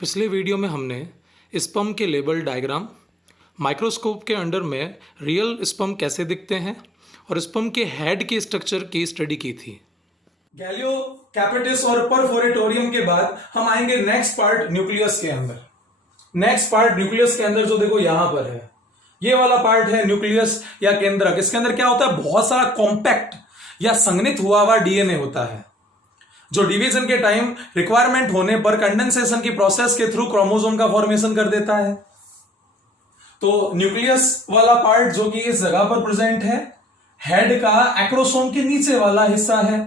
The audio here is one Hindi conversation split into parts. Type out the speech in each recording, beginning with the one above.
पिछले वीडियो में हमने स्पर्म के लेबल डायग्राम, माइक्रोस्कोप के अंडर में रियल स्पर्म कैसे दिखते हैं और स्पर्म के हेड के स्ट्रक्चर की स्टडी की थी। गैलियो कैपिटिस और परफोरेटोरियम के बाद हम आएंगे नेक्स्ट पार्ट न्यूक्लियस के अंदर। नेक्स्ट पार्ट न्यूक्लियस के अंदर जो देखो यहां पर है, ये वाला पार्ट है न्यूक्लियस या केंद्रक। इसके अंदर क्या होता है, बहुत सारा कॉम्पैक्ट या संघनित हुआ हुआ डीएनए होता है जो डिवीजन के टाइम रिक्वायरमेंट होने पर कंडेंसेशन की प्रोसेस के थ्रू क्रोमोसोम का फॉर्मेशन कर देता है। तो न्यूक्लियस वाला पार्ट जो कि इस जगह पर प्रेजेंट है, हेड का एक्रोसोम के नीचे वाला हिस्सा है।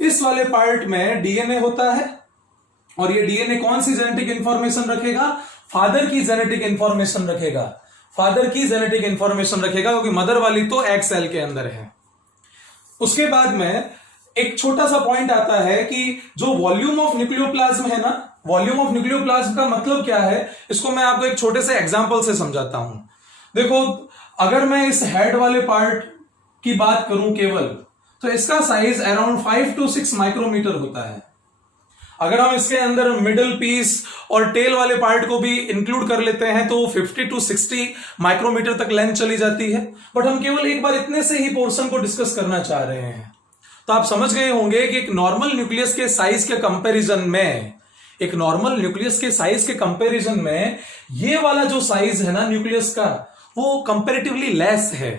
इस वाले पार्ट में डीएनए होता है और ये डीएनए कौन सी जेनेटिक इंफॉर्मेशन रखेगा, फादर की जेनेटिक इंफॉर्मेशन रखेगा। फादर की जेनेटिक इंफॉर्मेशन रखेगा क्योंकि मदर वाली तो एग सेल के अंदर है। उसके बाद में एक छोटा सा पॉइंट आता है कि जो वॉल्यूम ऑफ न्यूक्लियोप्लाज्म है ना, वॉल्यूम ऑफ न्यूक्लियोप्लाज्म का मतलब क्या है, इसको मैं आपको एक छोटे से एग्जांपल से समझाता हूं। देखो, अगर मैं इस हेड वाले पार्ट की बात करूं केवल, तो इसका साइज अराउंड 5 to 6 माइक्रोमीटर होता है। अगर हम इसके अंदर मिडिल पीस और टेल वाले पार्ट को भी इंक्लूड कर लेते हैं तो 50 to 60 माइक्रोमीटर तक लेंथ चली जाती है। बट हम केवल एक बार इतने से ही पोर्शन को डिस्कस करना चाह रहे हैं। तो आप समझ गए होंगे कि एक नॉर्मल न्यूक्लियस के साइज के कंपैरिजन में, एक नॉर्मल न्यूक्लियस के साइज के कंपैरिजन में ये वाला जो साइज है ना न्यूक्लियस का, वो कंपैरेटिवली लेस है।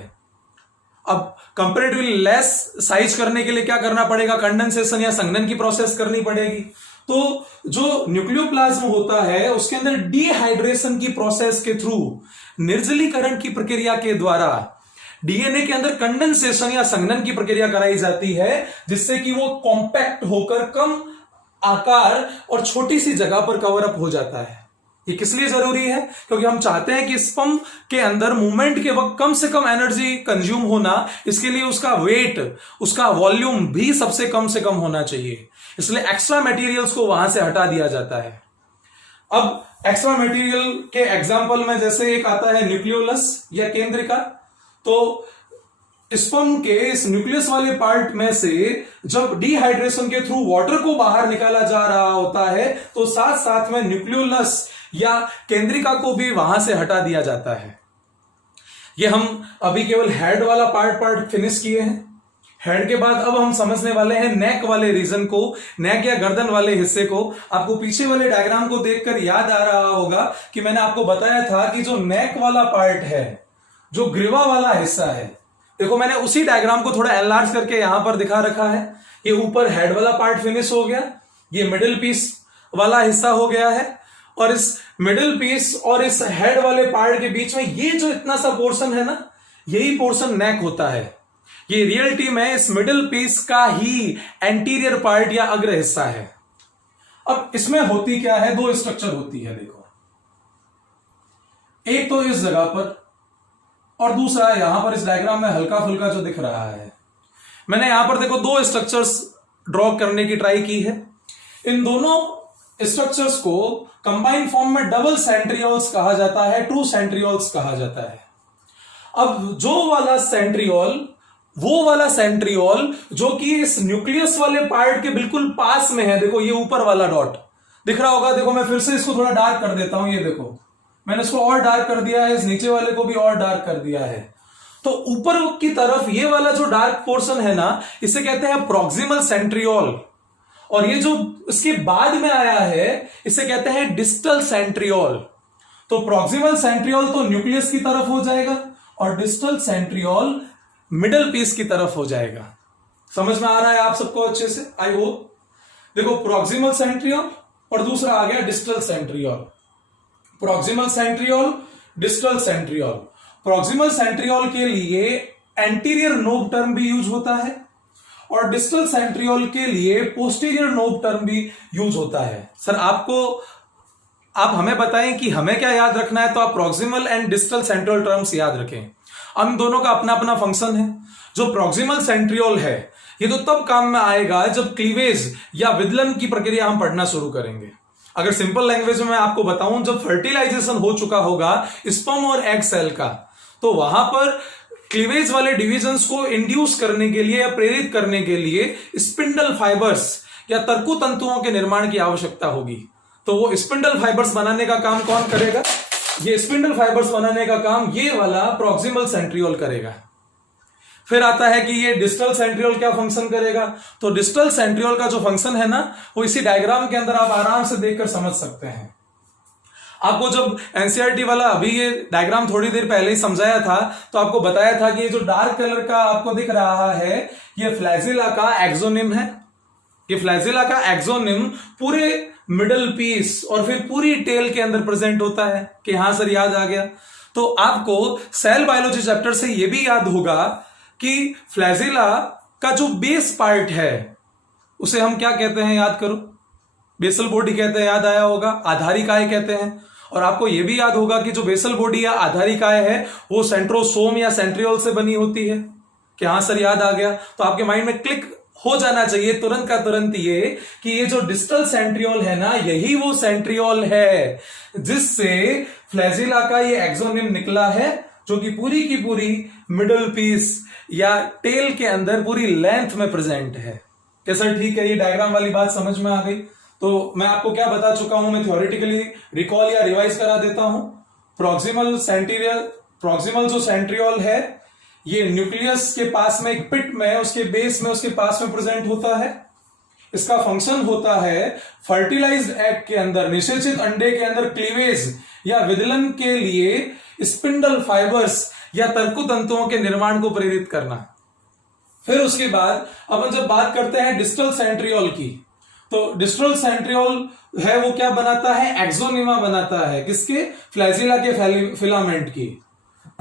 अब कंपैरेटिवली लेस साइज करने के लिए क्या करना पड़ेगा, कंडेंसेशन या संघनन की प्रोसेस करनी पड़ेगी। तो जो न्यूक्लियोप्लाज्म होता है उसके अंदर डिहाइड्रेशन की प्रोसेस के थ्रू, निर्जलीकरण की प्रक्रिया के द्वारा डीएनए के अंदर कंडेंसेशन या संघनन की प्रक्रिया कराई जाती है, जिससे कि वो कॉम्पैक्ट होकर कम आकार और छोटी सी जगह पर कवर अप हो जाता है। ये किस लिए जरूरी है, क्योंकि हम चाहते हैं कि स्पर्म के अंदर मूवमेंट के वक्त कम से कम एनर्जी कंज्यूम होना, इसके लिए उसका वेट, उसका वॉल्यूम भी सबसे कम से कम होना चाहिए। इसलिए एक्स्ट्रा मटेरियल्स को वहां से हटा दिया जाता है। अब एक्स्ट्रा मटेरियल के एग्जांपल में जैसे एक आता है न्यूक्लियोलस या केंद्रिका। तो स्पर्म के इस न्यूक्लियस वाले पार्ट में से जब डिहाइड्रेशन के थ्रू वाटर को बाहर निकाला जा रहा होता है, तो साथ साथ में न्यूक्लियोलस या केंद्रिका को भी वहां से हटा दिया जाता है। ये हम अभी केवल हेड वाला पार्ट फिनिश किए हैं। हेड के बाद अब हम समझने वाले हैं नेक वाले रीजन को, नेक या गर्दन वाले हिस्से को। आपको पीछे वाले डायग्राम को देखकर याद आ रहा होगा कि मैंने आपको बताया था कि जो नेक वाला पार्ट है, जो ग्रीवा वाला हिस्सा है, देखो मैंने उसी डायग्राम को थोड़ा एनलार्ज करके यहां पर दिखा रखा है। ये ऊपर हेड वाला पार्ट फिनिश हो गया, ये मिडिल पीस वाला हिस्सा हो गया है, और इस मिडिल पीस और इस हेड वाले पार्ट के बीच में ये जो इतना सा पोर्शन है ना, यही पोर्शन नेक होता है। ये रियलिटी में इस मिडिल पीस का ही एंटीरियर पार्ट या अग्र हिस्सा है। अब इसमें होती क्या है, दो स्ट्रक्चर होती है। देखो, एक तो इस जगह पर और दूसरा यहां पर इस डायग्राम में हल्का फुल्का जो दिख रहा है। मैंने यहां पर देखो दो स्ट्रक्चर्स ड्रॉ करने की ट्राई की है। इन दोनों स्ट्रक्चर्स को कंबाइंड फॉर्म में डबल सेंट्रियोल्स कहा जाता है, ट्रू सेंट्रियोल्स कहा जाता है। अब जो वाला सेंट्रियोल, वो वाला सेंट्रियोल जो कि इस न्यूक्लियस वाले पार्ट के बिल्कुल पास में है, देखो ये ऊपर वाला डॉट दिख रहा होगा। देखो मैं फिर से इसको थोड़ा डार्क कर देता हूं। ये देखो मैंने इसको और डार्क कर दिया है, इस नीचे वाले को भी और डार्क कर दिया है। तो ऊपर की तरफ ये वाला जो डार्क पोर्शन है ना, इसे कहते हैं प्रॉक्सिमल सेंट्रियोल, और ये जो इसके बाद में आया है इसे कहते हैं डिस्टल सेंट्रियोल। तो प्रॉक्सिमल सेंट्रियोल तो न्यूक्लियस की तरफ हो जाएगा और डिस्टल सेंट्रियोल मिडल पीस की तरफ हो जाएगा। समझ में आ रहा है आप सबको अच्छे से, आई होप। देखो, प्रॉक्सिमल सेंट्रियोल और दूसरा आ गया distal centriole. Proximal centriole, distal centriole. Proximal centriole के लिए एंटीरियर नोब टर्म भी यूज होता है और डिस्टल सेंट्रियोल के लिए पोस्टीरियर नोब टर्म भी यूज होता है। सर आप हमें बताएं कि हमें क्या याद रखना है, तो आप proximal and distal centriole terms याद रखें। हम दोनों का अपना अपना फंक्शन है। जो प्रॉक्सिमल सेंट्रियोल है, ये तो तब काम में आएगा जब क्लीवेज या विदलन की प्रक्रिया हम पढ़ना शुरू करेंगे। अगर सिंपल लैंग्वेज में मैं आपको बताऊं, जब फर्टिलाइजेशन हो चुका होगा स्पर्म और एग सेल का, तो वहां पर क्लीवेज वाले डिविजन्स को इंड्यूस करने के लिए या प्रेरित करने के लिए स्पिंडल फाइबर्स या तर्कु तंतुओं के निर्माण की आवश्यकता होगी। तो वो स्पिंडल फाइबर्स बनाने का काम कौन करेगा? ये स्पिंडल फाइबर्स बनाने का काम ये वाला प्रॉक्सिमल सेंट्रियोल करेगा। फिर आता है कि ये डिस्टल सेंट्रियोल क्या फंक्शन करेगा। तो डिस्टल सेंट्रियोल का जो फंक्शन है ना, वो इसी डायग्राम के अंदर आप आराम से देखकर समझ सकते हैं। आपको जब एनसीईआरटी वाला अभी ये डायग्राम थोड़ी देर पहले ही समझाया था, तो आपको बताया था कि ये जो डार्क कलर का आपको दिख रहा है, ये फ्लैजिला का एक्सोनिम है। ये फ्लैजिला का एक्सोनिम पूरे मिडल पीस और फिर पूरी टेल के अंदर प्रेजेंट होता है। कि हाँ सर, याद आ गया। तो आपको सेल बायोलॉजी चैप्टर से यह भी याद होगा कि फ्लैजिला का जो बेस पार्ट है उसे हम क्या कहते हैं, याद करो। बेसल बॉडी कहते हैं, याद आया होगा। आधारिकाय कहते हैं। और आपको यह भी याद होगा कि जो बेसल बॉडी या आधारिकाय है वो सेंट्रोसोम या सेंट्रियोल से बनी होती है। कि हाँ सर, याद आ गया। तो आपके माइंड में क्लिक हो जाना चाहिए तुरंत का तुरंत ये कि ये जो डिस्टल सेंट्रियोल है ना, यही वो सेंट्रियोल है जिससे फ्लैजिला का ये एक्सोनिम निकला है, जो कि पूरी की पूरी मिडल पीस या टेल के अंदर पूरी लेंथ में प्रेजेंट है। कैसा? ठीक है, ये डायग्राम वाली बात समझ में आ गई। तो मैं आपको क्या बता चुका हूं, मैं थ्योरेटिकली रिकॉल या रिवाइज करा देता हूं। प्रॉक्सिमल जो सेंट्रियोल है, ये न्यूक्लियस के पास में एक पिट में, उसके बेस में, उसके पास में प्रेजेंट होता है। इसका फंक्शन होता है फर्टिलाइज्ड एग के अंदर, निषेचित अंडे के अंदर क्लीवेज या विदलन के लिए स्पिंडल फाइबर्स या तंतुओं के निर्माण को प्रेरित करना। फिर उसके बाद अपन जब बात करते हैं डिस्टल सेंट्रियोल की, तो डिस्टल सेंट्रियोल है वो क्या बनाता है? एक्सोनिमा बनाता है। किसके? फ्लैजिला के फिलामेंट की।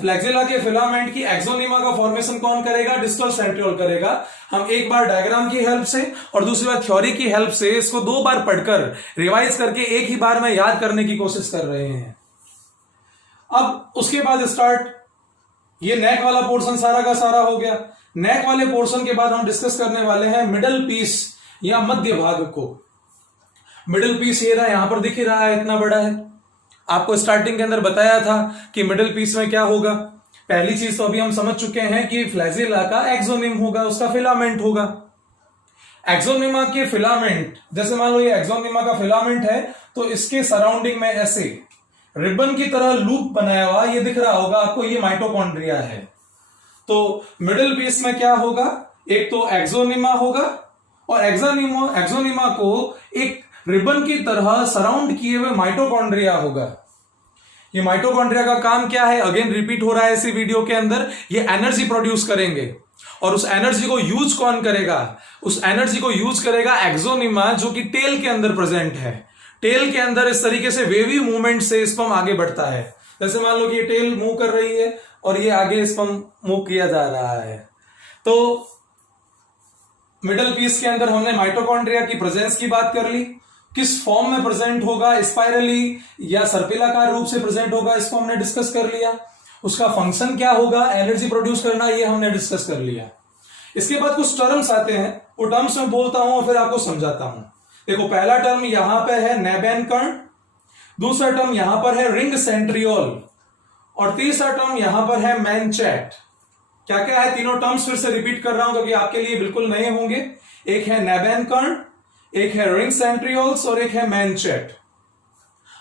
फ्लैजिला के फिलामेंट की एक्सोनिमा का फॉर्मेशन कौन करेगा? डिस्टल सेंट्रियोल करेगा। हम एक बार डायग्राम की हेल्प से और दूसरी बार थ्योरी की हेल्प से इसको 2 बार पढ़कर रिवाइज करके एक ही बार में याद करने की कोशिश कर रहे हैं। अब उसके बाद स्टार्ट, ये नेक वाला पोर्शन सारा का सारा हो गया। नेक वाले पोर्शन के बाद हम डिस्कस करने वाले हैं मिडल पीस या मध्य भाग को। मिडल पीस ये रहा, यहां पर दिख ही रहा है, इतना बड़ा है। आपको स्टार्टिंग के अंदर बताया था कि मिडिल पीस में क्या होगा। पहली चीज तो अभी हम समझ चुके हैं कि फ्लैजिला का एक्सोनिम होगा, उसका फिलामेंट होगा। एक्सोनिमा के फिलामेंट, जैसे मान लो ये एक्सोनिमा का फिलामेंट है, तो इसके सराउंडिंग में ऐसे रिबन की तरह लूप बनाया हुआ ये दिख रहा होगा आपको, ये माइटोकॉन्ड्रिया है। तो मिडिल पीस में क्या होगा? एक तो एक्सोनिमा होगा और एक्सोनिमा को एक रिबन की तरह सराउंड किए हुए माइटोकॉन्ड्रिया होगा। ये माइटोकॉन्ड्रिया का काम क्या है? अगेन रिपीट हो रहा है इसी वीडियो के अंदर। ये एनर्जी प्रोड्यूस करेंगे और उस एनर्जी को यूज कौन करेगा? उस एनर्जी को यूज करेगा एक्सोनिमा, जो कि टेल के अंदर प्रेजेंट है। टेल के अंदर इस तरीके से वेवी मूवमेंट से स्पर्म आगे बढ़ता है। जैसे मान लो कि ये टेल मूव कर रही है और ये आगे स्पर्म मूव किया जा रहा है। तो मिडल पीस के अंदर हमने माइटोकॉन्ड्रिया की प्रेजेंस की बात कर ली। किस फॉर्म में प्रेजेंट होगा, स्पाइरली या सर्पिलाकार रूप से प्रेजेंट होगा, इसको हमने डिस्कस कर लिया। उसका फंक्शन क्या होगा, एनर्जी प्रोड्यूस करना, ये हमने डिस्कस कर लिया। इसके बाद कुछ टर्म्स आते हैं, वो टर्म्स में बोलता हूं और फिर आपको समझाता हूं। देखो, पहला टर्म यहां पे है नेबेन कर्ण, दूसरा टर्म यहां पर है रिंग सेंट्रियोल और तीसरा टर्म यहां पर है मैनचेट। क्या क्या है? तीनों टर्म्स फिर से रिपीट कर रहा हूं क्योंकि आपके लिए बिल्कुल नए होंगे। एक है नेबेन कर्ण, एक है रिंग सेंट्रियोल्स और एक है मैनचेट।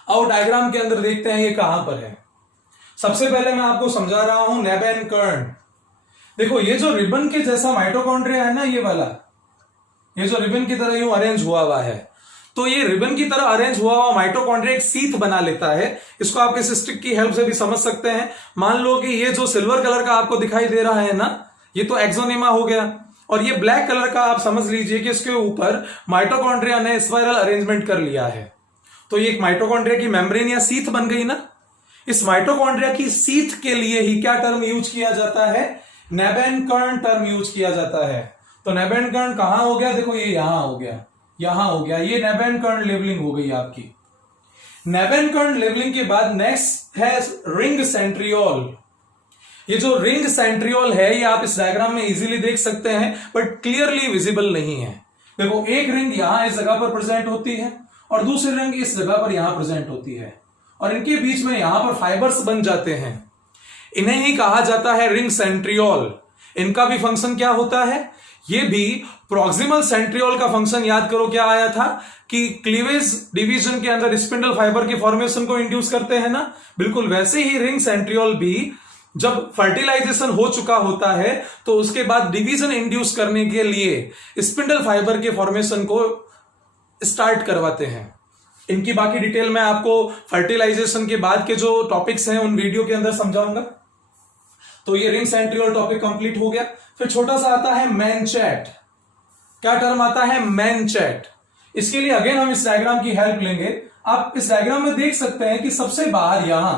आओ डायग्राम के अंदर देखते हैं ये कहां पर है। सबसे पहले मैं आपको समझा रहा हूं नेबेन कर्ण। देखो, ये जो रिबन के जैसा माइटोकॉन्ड्रिया है ना, ये वाला, ये जो रिबन की तरह यूं अरेंज हुआ है, तो ये रिबन की तरह अरेंज हुआ माइटोकॉन्ड्रिया एक सीथ बना लेता है। इसको आप इस स्टिक की हेल्प से भी समझ सकते हैं। मान लो कि ये जो सिल्वर कलर का आपको दिखाई दे रहा है ना, ये तो एक्सोनिमा हो गया, और ये ब्लैक कलर का आप समझ लीजिए कि इसके ऊपर माइटोकॉन्ड्रिया ने स्पाइरल अरेंजमेंट कर लिया है। तो ये एक माइटोकॉन्ड्रिया की मेम्ब्रेन या सीथ बन गई ना। इस माइटोकॉन्ड्रिया की सीथ के लिए ही क्या टर्म यूज किया जाता है? नेबेन कर्ण टर्म यूज किया जाता है। तो नेबेन कर्ण कहां हो गया? देखो, ये यहां हो गया, यहां हो गया। ये नेबेन कर्ण लेवलिंग हो गई आपकी। नेबेन कर्ण लेवलिंग के बाद नेक्स्ट है रिंग सेंट्रियोल। ये जो रिंग सेंट्रियोल है, ये आप इस डायग्राम में इजीली देख सकते हैं, बट क्लियरली विजिबल नहीं है। देखो, एक रिंग यहां इस जगह पर प्रेजेंट होती है और दूसरी रिंग इस जगह पर यहां प्रेजेंट होती है, और इनके बीच में यहां पर फाइबर्स बन जाते हैं। इन्हें ही कहा जाता है रिंग सेंट्रियोल। इनका भी फंक्शन क्या होता है? ये भी प्रॉक्सिमल सेंट्रियोल का फंक्शन याद करो क्या आया था कि क्लीवेज डिवीजन के अंदर स्पिंडल फाइबर के फॉर्मेशन को इंड्यूस करते हैं ना, बिल्कुल वैसे ही रिंग सेंट्रियोल भी जब फर्टिलाइजेशन हो चुका होता है तो उसके बाद डिवीजन इंड्यूस करने के लिए स्पिंडल फाइबर के फॉर्मेशन को स्टार्ट करवाते हैं। इनकी बाकी डिटेल मैं आपको फर्टिलाइजेशन के बाद के जो टॉपिक्स हैं उन वीडियो के अंदर समझाऊंगा। तो ये रिंग सेंट्रियोल टॉपिक कंप्लीट हो गया। फिर छोटा सा आता है मैनचेट। क्या टर्म आता है? मैनचेट। इसके लिए अगेन हम इस डायग्राम की हेल्प लेंगे। आप इस डायग्राम में देख सकते हैं कि सबसे बाहर यहां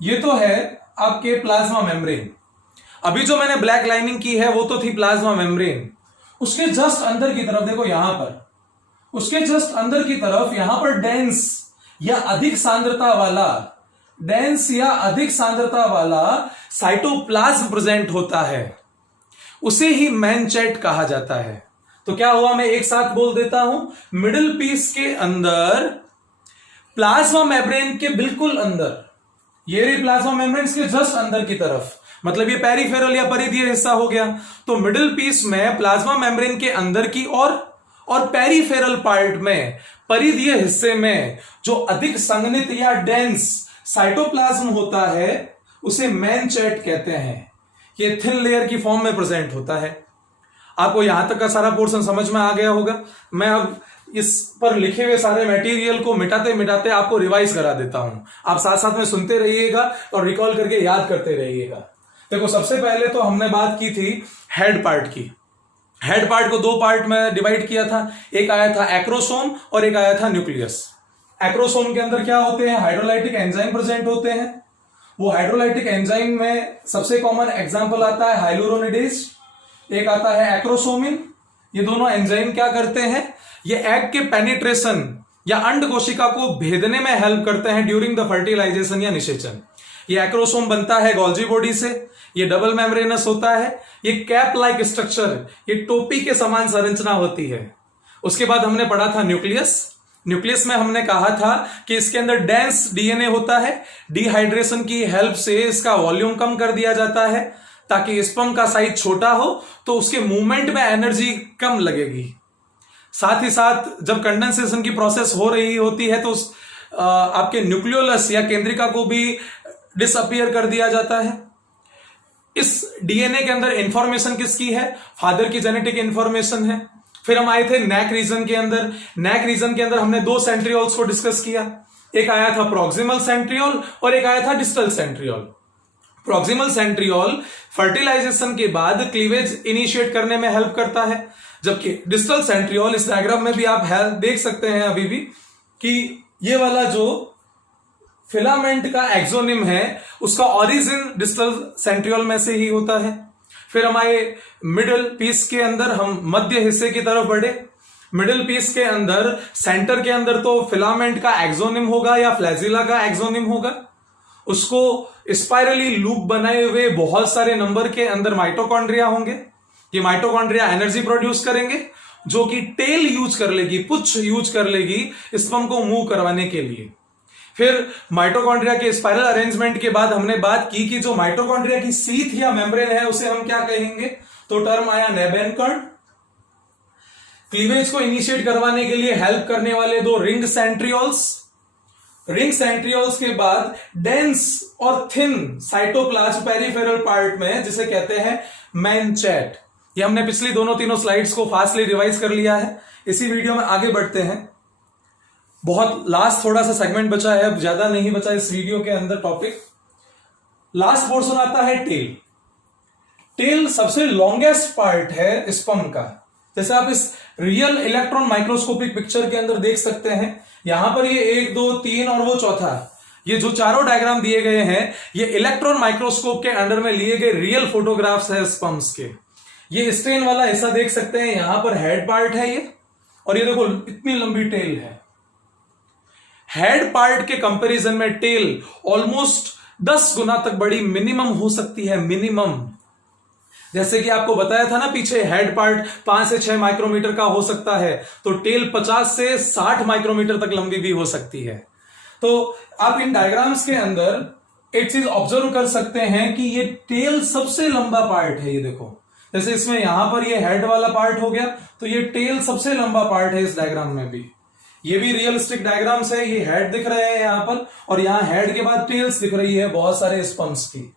ये तो है आपके प्लाज्मा मेम्ब्रेन। अभी जो मैंने ब्लैक लाइनिंग की है वो तो थी प्लाज्मा मेम्ब्रेन। उसके जस्ट अंदर की तरफ देखो, यहां पर उसके जस्ट अंदर की तरफ यहां पर डेंस या अधिक सांद्रता वाला साइटोप्लाज्म प्रेजेंट होता है, उसे ही मैनचेट कहा जाता है। तो क्या हुआ, मैं एक साथ बोल देता हूं। मिडिल पीस के अंदर प्लाज्मा मेम्ब्रेन के बिल्कुल अंदर, ये रही प्लाज्मा मेम्ब्रेन के जस्ट अंदर की तरफ, मतलब ये पेरिफेरल या परिधीय हिस्सा हो गया। तो मिडिल पीस में प्लाज्मा मेम्ब्रेन के अंदर की और पेरिफेरल पार्ट में परिधीय हिस्से में जो अधिक संघनित या डेंस साइटोप्लाज्म होता है उसे मैनचेट कहते हैं। ये थिन लेयर की फॉर्म में प्रेजेंट होता है। आपको यहां तक का सारा पोर्शन समझ में आ गया होगा। मैं अब इस पर लिखे हुए सारे मटेरियल को मिटाते मिटाते आपको रिवाइज करा देता हूं। आप साथ साथ में सुनते रहिएगा और रिकॉल करके याद करते रहिएगा। देखो, सबसे पहले तो हमने बात की थी हेड पार्ट की। हेड पार्ट को दो पार्ट में डिवाइड किया था। एक आया था एक्रोसोम और एक आया था न्यूक्लियस। एक्रोसोम के अंदर क्या होते हैं? हाइड्रोलाइटिक एंजाइम प्रेजेंट होते हैं। वो हाइड्रोलाइटिक एंजाइम में सबसे कॉमन एग्जांपल आता है हाइलुरोनिडेज, एक आता है एक्रोसोमिन। ये दोनों एंजाइम क्या करते हैं? ये एग के पेनिट्रेशन या अंड कोशिका को भेदने में हेल्प करते हैं ड्यूरिंग द फर्टिलाइजेशन या निषेचन। ये एक्रोसोम बनता है गोल्जी बॉडी से। ये डबल मेम्ब्रेनस होता है। ये कैप लाइक स्ट्रक्चर, ये टोपी के समान संरचना होती है। उसके बाद हमने पढ़ा था न्यूक्लियस। न्यूक्लियस में हमने कहा था कि इसके अंदर डेंस डीएनए होता है। डिहाइड्रेशन की हेल्प से इसका वॉल्यूम कम कर दिया जाता है ताकि स्पर्म का साइज छोटा हो तो उसके मूवमेंट में एनर्जी कम लगेगी। साथ ही साथ जब कंडेंसेशन की प्रोसेस हो रही होती है तो आपके न्यूक्लियोलस या केंद्रिका को भी डिसअपियर कर दिया जाता है। इस डीएनए के अंदर इंफॉर्मेशन किसकी है? फादर की जेनेटिक इंफॉर्मेशन है। फिर हम आए थे नेक रीजन के अंदर। नेक रीजन के अंदर हमने दो सेंट्रियोल्स को डिस्कस किया। एक आया था प्रॉक्सिमल सेंट्रियोल और एक आया था distal centriole. Proximal centriole fertilization के बाद क्लीवेज इनिशिएट करने में हेल्प करता है, जबकि डिस्टल सेंट्रियोल, इस डायग्राम में भी आप देख सकते हैं अभी भी कि ये वाला जो फिलामेंट का एक्सोनिम है उसका ओरिजिन डिस्टल सेंट्रियोल में से ही होता है। फिर हमारे मिडिल पीस के अंदर हम मध्य हिस्से की तरफ बढ़े। मिडिल पीस के अंदर सेंटर के अंदर तो फिलामेंट का एक्सोनिम होगा या फ्लैजिला का एक्सोनिम होगा। उसको स्पाइरली लूप बनाए हुए बहुत सारे नंबर के अंदर माइटोकॉन्ड्रिया होंगे। ये माइटोकॉन्ड्रिया एनर्जी प्रोड्यूस करेंगे जो कि टेल यूज कर लेगी, पुच्छ यूज कर लेगी स्पर्म को मूव करवाने के लिए। फिर माइटोकॉन्ड्रिया के स्पाइरल अरेंजमेंट के बाद हमने बात की कि जो माइटोकॉन्ड्रिया की सीथ या मेम्ब्रेन है उसे हम क्या कहेंगे? तो टर्म आया नेबेनकर्ड। क्लीवेज को इनिशिएट करवाने के लिए हेल्प करने वाले दो रिंग सेंट्रियोल्स। रिंग सेंट्रियोल्स के बाद डेंस और थिन साइटोप्लाज्म पेरिफेरल पार्ट में जिसे कहते हैं मैनचेट। ये हमने पिछली दोनों तीनों स्लाइड्स को फास्टली रिवाइज कर लिया है। इसी वीडियो में आगे बढ़ते हैं। बहुत लास्ट थोड़ा सा सेगमेंट बचा है, अब ज्यादा नहीं बचा इस वीडियो के अंदर टॉपिक। लास्ट पोर्शन आता है टेल। टेल सबसे लॉन्गेस्ट पार्ट है स्पर्म का। जैसे आप इस रियल इलेक्ट्रॉन माइक्रोस्कोपिक पिक्चर के अंदर देख सकते हैं, यहां पर ये 1 2 3 और वो चौथा, ये जो चारों डायग्राम दिए गए हैं ये इलेक्ट्रॉन माइक्रोस्कोप के अंडर में लिए गए रियल फोटोग्राफ्स है स्पर्म्स के। ये स्ट्रेन वाला हिस्सा देख सकते हैं, यहां पर हेड पार्ट है ये, और ये देखो इतनी लंबी टेल है। हेड पार्ट के कंपैरिजन में टेल ऑलमोस्ट 10 गुना तक बड़ी मिनिमम हो सकती है, मिनिमम। जैसे कि आपको बताया था ना पीछे, हेड पार्ट 5 से 6 माइक्रोमीटर का हो सकता है, तो टेल 50 से 60 माइक्रोमीटर तक लंबी भी हो सकती है। तो आप इन डायग्राम्स के अंदर एक चीज ऑब्जर्व कर सकते हैं कि ये टेल सबसे लंबा पार्ट है। ये देखो जैसे इसमें यहां पर ये हेड वाला पार्ट हो गया, तो ये टेल सबसे लंबा पार्ट है इस डायग्राम में भी। ये भी रियलिस्टिक डायग्राम्स है, ये हेड दिख रहे हैं यहां पर, और यहां हेड के बाद टेल्स दिख रही है बहुत सारे स्पम्स की।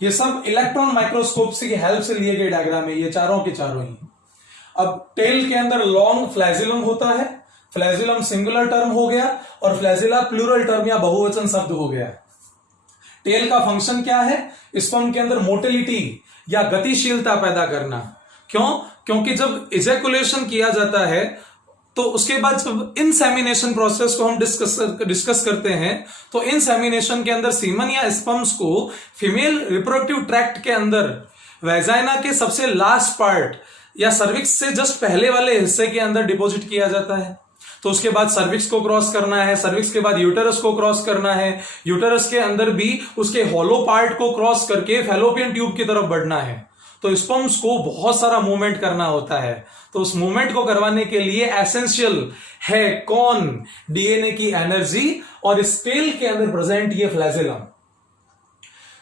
ये सब इलेक्ट्रॉन माइक्रोस्कोप की हेल्प से लिए गए डायग्राम है, ये चारों के चारों ही। अब टेल के अंदर लॉन्ग फ्लैजिलम होता है, फ्लैजिलम सिंगुलर टर्म हो गया, और फ्लैजिला प्लूरल टर्म या बहुवचन शब्द हो गया। टेल का फंक्शन क्या है? स्पर्म के अंदर मोटिलिटी या गतिशीलता पैदा करना। क्यों? क्योंकि जब इजैकुलेशन किया जाता है तो उसके बाद जब इंसेमिनेशन प्रोसेस को हम डिस्कस करते हैं, तो इंसेमिनेशन के अंदर सीमन या स्पर्म्स को फीमेल रिप्रोडक्टिव ट्रैक्ट के अंदर वैजाइना के सबसे लास्ट पार्ट या सर्विक्स से जस्ट पहले वाले हिस्से के अंदर डिपॉजिट किया जाता है। तो उसके बाद सर्विक्स को क्रॉस करना है, सर्विक्स के बाद यूटेरस को क्रॉस करना है, यूटेरस के अंदर भी उसके हॉलो पार्ट को क्रॉस करके फैलोपियन ट्यूब की तरफ बढ़ना है। तो स्पर्म्स को बहुत सारा मूवमेंट करना होता है। तो उस मूवमेंट को करवाने के लिए एसेंशियल है कौन? डीएनए की एनर्जी, और इस टेल के अंदर प्रेजेंट ये फ्लैजिलम।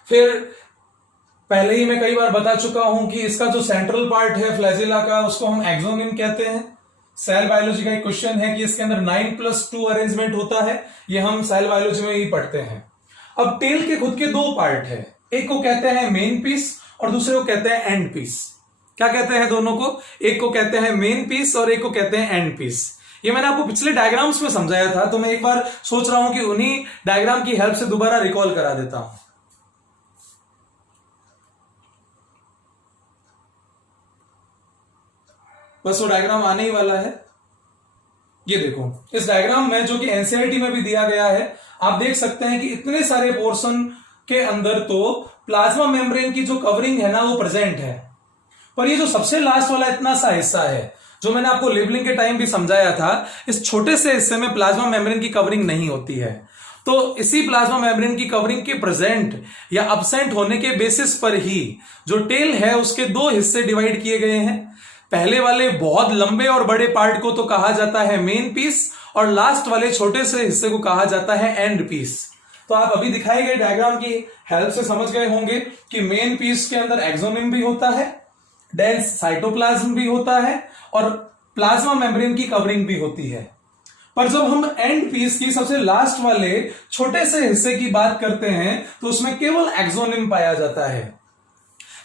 फिर पहले ही मैं कई बार बता चुका हूं कि इसका जो सेंट्रल पार्ट है फ्लैजिला का, उसको हम एक्सोनिम कहते हैं। सेल बायोलॉजी का एक क्वेश्चन है कि इसके अंदर 9+2 अरेंजमेंट होता है, ये हम सेल बायोलॉजी में ही पढ़ते हैं। अब टेल के खुद के दो पार्ट है, एक को कहते हैं मेन पीस और दूसरे को कहते हैं एंड पीस। क्या कहते हैं दोनों को? एक को कहते हैं मेन पीस और एक को कहते हैं एंड पीस। ये मैंने आपको पिछले डायग्राम्स में समझाया था, तो मैं एक बार सोच रहा हूं कि उन्हीं डायग्राम की हेल्प से दोबारा रिकॉल करा देता हूं। बस वो डायग्राम आने ही वाला है। ये देखो, इस डायग्राम में जो कि एनसीईआरटी में भी दिया गया है, आप देख सकते हैं कि इतने सारे पोर्शन के अंदर तो प्लाज्मा मेम्ब्रेन की जो कवरिंग है ना वो प्रेजेंट है, पर ये जो सबसे लास्ट वाला इतना सा हिस्सा है, जो मैंने आपको लेबलिंग के टाइम भी समझाया था, इस छोटे से हिस्से में प्लाज्मा मेम्ब्रेन की कवरिंग नहीं होती है। तो इसी प्लाज्मा मेम्ब्रेन की कवरिंग के प्रेजेंट या अब्सेंट होने के बेसिस पर ही जो टेल है उसके दो हिस्से डिवाइड किए गए हैं। पहले वाले बहुत लंबे और बड़े पार्ट को तो कहा जाता है मेन पीस, और लास्ट वाले छोटे से हिस्से को कहा जाता है एंड पीस। तो आप अभी दिखाए गए डायग्राम की हेल्प से समझ गए होंगे कि मेन पीस के अंदर एक्सोनिम भी होता है, डेंस साइटोप्लाज्म भी होता है, और प्लाज्मा मेम्ब्रेन की कवरिंग भी होती है। पर जब हम एंड पीस की सबसे लास्ट वाले छोटे से हिस्से की बात करते हैं, तो उसमें केवल एक्सोनिम पाया जाता है।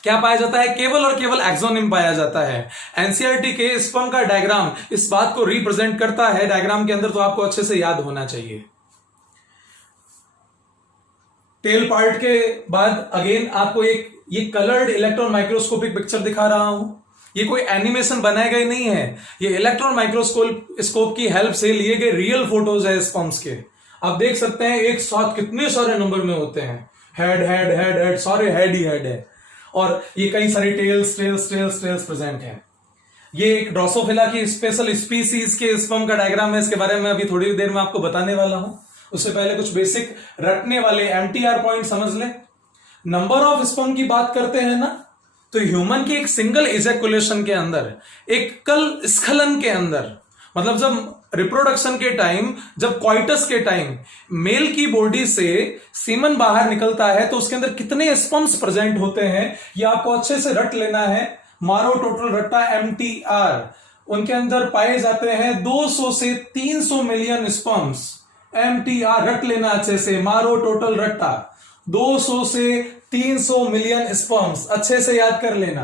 क्या पाया जाता है? केवल और केवल एक्सोनिम पाया जाता है। एनसीईआरटी के स्पर्म का डायग्राम इस बात को रिप्रेजेंट करता है डायग्राम के अंदर, तो आपको अच्छे से याद होना चाहिए। टेल पार्ट के बाद अगेन आपको एक ये कलर्ड इलेक्ट्रॉन माइक्रोस्कोपिक पिक्चर दिखा रहा हूं। ये कोई एनिमेशन बनाए गए नहीं है, ये इलेक्ट्रॉन माइक्रोस्कोप की हेल्प से लिए गए रियल फोटोज है स्पर्म्स के। आप देख सकते हैं एक साथ कितने सारे नंबर में होते हैं, हेड हेड हेड हेड, सारे हेड ही हेड है, और ये कई सारी tails tails tails tails present है। ये एक ड्रोसोफिला की स्पेशल स्पीसीज के स्पर्म का डायग्राम है, इसके बारे में अभी थोड़ी देर में आपको बताने वाला हूं। उससे पहले कुछ बेसिक रटने वाले एमटीआर पॉइंट समझ ले। नंबर ऑफ स्पर्म की बात करते हैं ना, तो ह्यूमन की एक सिंगल इजैकुलेशन के अंदर, एक कल स्खलन के अंदर, मतलब जब रिप्रोडक्शन के टाइम, जब क्वाइटस के टाइम मेल की बॉडी से सीमन बाहर निकलता है, तो उसके अंदर कितने स्पर्म्स प्रेजेंट होते हैं ये आपको अच्छे से रट लेना है। मारो टोटल रट्टा एमटीआर, उनके अंदर पाए जाते हैं 200 से 300 मिलियन स्पर्म्स। एमटीआर रट लेना अच्छे से, मारो टोटल रट्टा 200 से 300 मिलियन स्पर्म्स, अच्छे से याद कर लेना।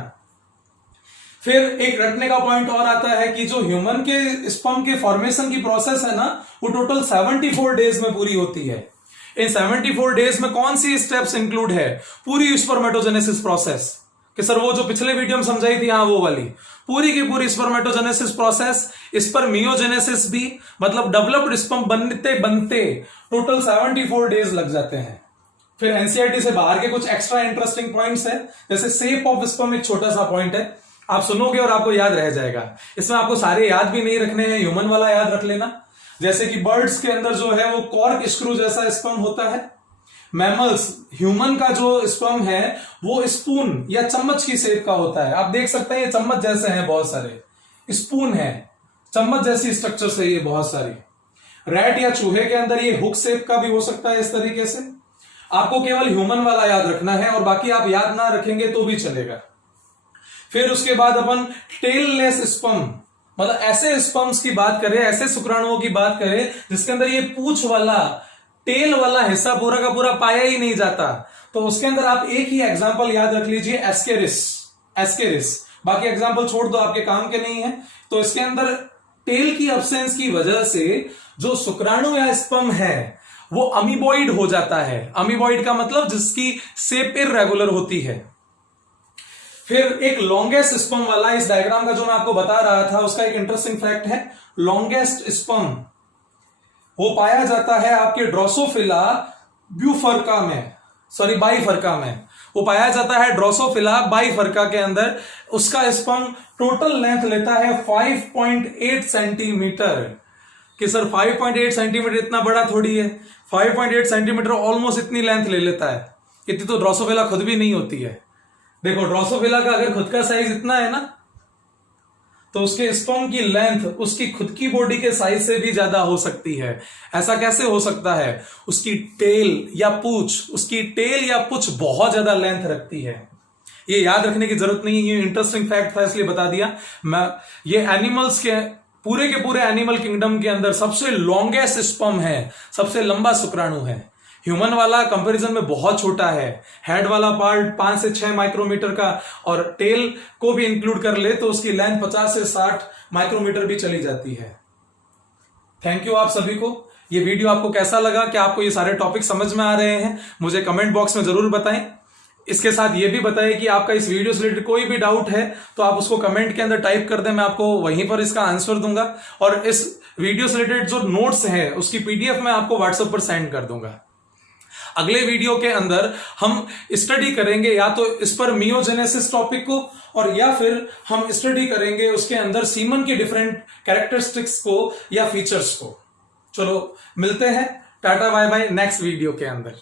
फिर एक रटने का पॉइंट और आता है कि जो ह्यूमन के स्पर्म के फॉर्मेशन की प्रोसेस है ना, वो टोटल 74 डेज में पूरी होती है। इन 74 डेज में कौन सी स्टेप्स इंक्लूड है? पूरी स्पर्मेटोजेनेसिस प्रोसेस, कि सर वो जो पिछले वीडियो में समझाई थी, हाँ वो वाली पूरी की पूरी स्पर्मेटोजेनेसिस प्रोसेस, स्पर्मियोजेनेसिस भी, मतलब डेवलप्ड स्पर्म बनते बनते टोटल 74 डेज लग जाते हैं। फिर एनसीईआरटी से बाहर के कुछ एक्स्ट्रा इंटरेस्टिंग पॉइंट्स है, जैसे शेप ऑफ स्पर्म एक छोटा सा पॉइंट है, आप सुनोगे और आपको याद रह जाएगा। इसमें आपको सारे याद भी नहीं रखने हैं, ह्यूमन वाला याद रख लेना। जैसे कि बर्ड्स के अंदर जो है वो कॉर्क स्क्रू जैसा स्पर्म होता है। मैमल्स, ह्यूमन का जो स्पर्म है वो स्पून या चम्मच की शेप का होता है। आप देख सकते हैं ये चम्मच जैसे हैं, बहुत सारे स्पून है, चम्मच जैसी स्ट्रक्चर से ये बहुत सारी। रैट या चूहे के अंदर ये हुक शेप का भी हो सकता है इस तरीके से। आपको केवल ह्यूमन वाला याद रखना है और बाकी आप याद ना रखेंगे तो भी चलेगा। फिर उसके बाद अपन टेललेस स्पर्म, मतलब ऐसे स्पर्म्स की बात करें, ऐसे शुक्राणुओं की बात करें जिसके अंदर ये पूंछ वाला, टेल वाला हिस्सा पूरा का पूरा पाया ही नहीं जाता, तो उसके अंदर आप एक ही एग्जांपल याद रख लीजिए, एस्केरिस। बाकी एग्जांपल छोड़ दो, आपके काम के नहीं है। तो इसके अंदर टेल की अब्सेंस की वजह से जो शुक्राणु या स्पर्म है वो अमीबॉइड हो जाता है। अमीबॉइड का मतलब जिसकी शेप इर्रेगुलर होती है। फिर एक लॉन्गेस्ट स्पर्म वाला, इस डायग्राम का जो मैं आपको बता रहा था उसका एक इंटरेस्टिंग फैक्ट है, लॉन्गेस्ट स्पर्म वो पाया जाता है आपके ड्रोसोफिला बाइफरका में। वो पाया जाता है ड्रोसोफिला बाइफरका के अंदर। उसका स्पर्म टोटल लेंथ लेता है 5.8 सेंटीमीटर। कि सर 5.8 सेंटीमीटर इतना बड़ा थोड़ी है, 5.8 सेंटीमीटर ऑलमोस्ट इतनी लेंथ ले लेता है। इतनी तो ड्रोसोफिला खुद भी नहीं होती है। देखो ड्रोसोफिला का अगर खुद का साइज इतना है ना, तो उसके स्पर्म की लेंथ उसकी खुद की बॉडी के साइज से भी ज्यादा हो सकती है। ऐसा कैसे हो सकता है? उसकी टेल या पूंछ बहुत ज्यादा लेंथ रखती है। ये याद रखने की जरूरत नहीं है, ये इंटरेस्टिंग फैक्ट था इसलिए बता दिया मैं। ये एनिमल्स के पूरे एनिमल किंगडम के अंदर सबसे लॉन्गेस्ट स्पर्म है, सबसे लंबा शुक्राणु है। ह्यूमन वाला कंपैरिजन में बहुत छोटा है। हेड वाला पार्ट 5 से 6 माइक्रोमीटर का, और टेल को भी इंक्लूड कर ले तो उसकी लेंथ 50 से 60 माइक्रोमीटर भी चली जाती है। थैंक यू आप सभी को। ये वीडियो आपको कैसा लगा? क्या आपको ये सारे टॉपिक समझ में आ रहे हैं? मुझे कमेंट बॉक्स में जरूर बताएं। इसके साथ ये भी बताएं कि आपका इस वीडियो से रिलेटेड कोई भी डाउट है तो आप उसको कमेंट के अंदर टाइप कर दें, मैं आपको वहीं पर इसका आंसर दूंगा। और इस वीडियो से रिलेटेड जो नोट्स हैं उसकी पीडीएफ मैं आपको व्हाट्सएप पर सेंड कर दूंगा। अगले वीडियो के अंदर हम स्टडी करेंगे या तो इस पर मियोजेनेसिस टॉपिक को, और या फिर हम स्टडी करेंगे उसके अंदर सीमन की डिफरेंट कैरेक्टरिस्टिक्स को या फीचर्स को। चलो मिलते हैं, tata bye bye next video के अंदर।